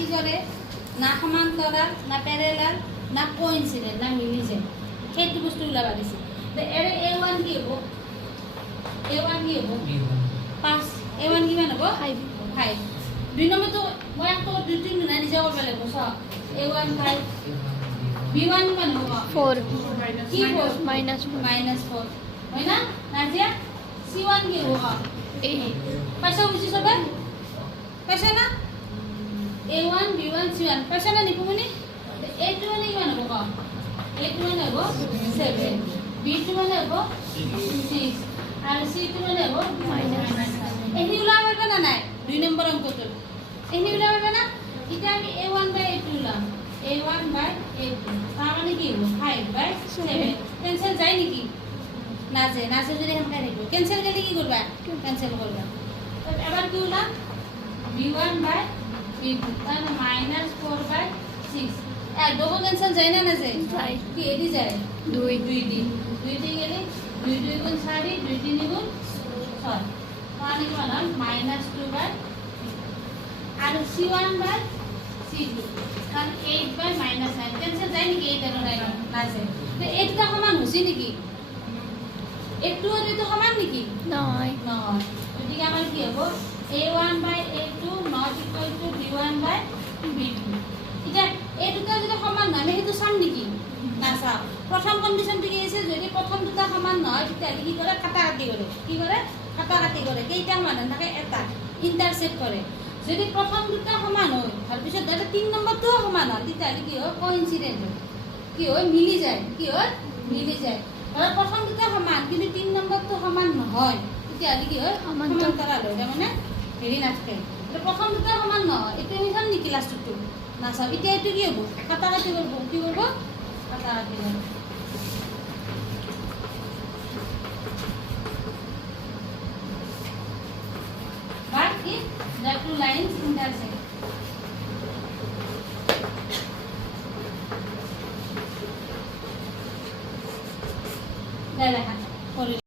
কাটি কৰে না সমান্তৰাল না পেৰেলাল না কোইনচিডেন্ট না মিলি যায় সেইটো বস্তু ওলাবা দিছে এৰে A1 কি হ'ব A1 কি হ'ব 5 A1 কিমান হ'ব 5 দুই নম্বৰটো মই আকৌ দুই তিন না নিজে কৰিব লাগিব চ A1 5 B1 কিমান হ'ব 4 কি হ'ব -4 হয় না নাজিয়া C1 কি হ'ব 8 পাইছা বুজি সবে পাইছা না A1 B1 C1 পাইছা না নিপুমনি A2 মানে কিমান হ'ব A2 মানে হ'ব 7 B2 মানে হ'ব 6 আৰু C2 মানে হ'ব -9 এনি ওলাব পাৰিবা না নাই দুই নম্বৰ অংকটো এনি ওলাব পাৰিবা না এতিয়া আমি A1 বাই A2 ওলাম A1 বাই A2 তাৰ মানে কি হ'ব 5 বাই 7 কেনসেল যায় নেকি নাজে নাজে যদি हम कह रहे कैंसिल करले কি করবা कैंसिल করবা তো এবার কি হলো b1 বাই b2 তাহলে -4 বাই 6 এক দুটো कैंसिल যায় না নাজে যায় কি এদি যায় 2 2 দিন গেলে 2 2 গুণ 4 2 3 গুণ 6 তাহলে কি হলো -2 বাই আর c1 বাই c2 তাহলে 8 বাই -9 कैंसिल যায় নাকি 8 আর 9 নাজে তো এটা সমান হইছে নাকি একটু হলে তো সমান নাকি নয় নয় গতিকে আমাৰ কি হ'ব A1 by A2 not equal to B1 by B2 এটা এই দুটা যদি সমান নহয় আমি সেইটো চাম নেকি না চাও প্ৰথম কন্ডিশনটো কি আছে যদি প্ৰথম দুটা সমান নহয় তেতিয়া কি কৰে কাটাকাটি কৰে কি কৰে কাটাকাটি কৰে কেইটা সমান থাকে এটা ইন্টাৰসেক্ট কৰে যদি প্ৰথম দুটা সমান হয় তাৰ পিছত দাদা 3 নম্বৰটো সমান হয় তেতিয়া কি হয় কোইনসিডেন্ট হয় কি হয় মিলি যায় কি হয় মিলি যায় আৰু প্ৰথম দুটা সমান কিন্তু 3 নম্বৰটো সমান নহয় তেতিয়া কি হয় সমান্তৰাল হয় মানে হেৰি নাথাকে প্ৰথম দুটা সমান নহয় এইটো আমি চাম নেকি লাষ্টটো নাচাম এতিয়া এইটো কি হ'ব কাটাকাটি কৰিব কি কৰিব কাটাকাটি কৰিব But if the two lines intersect لا لا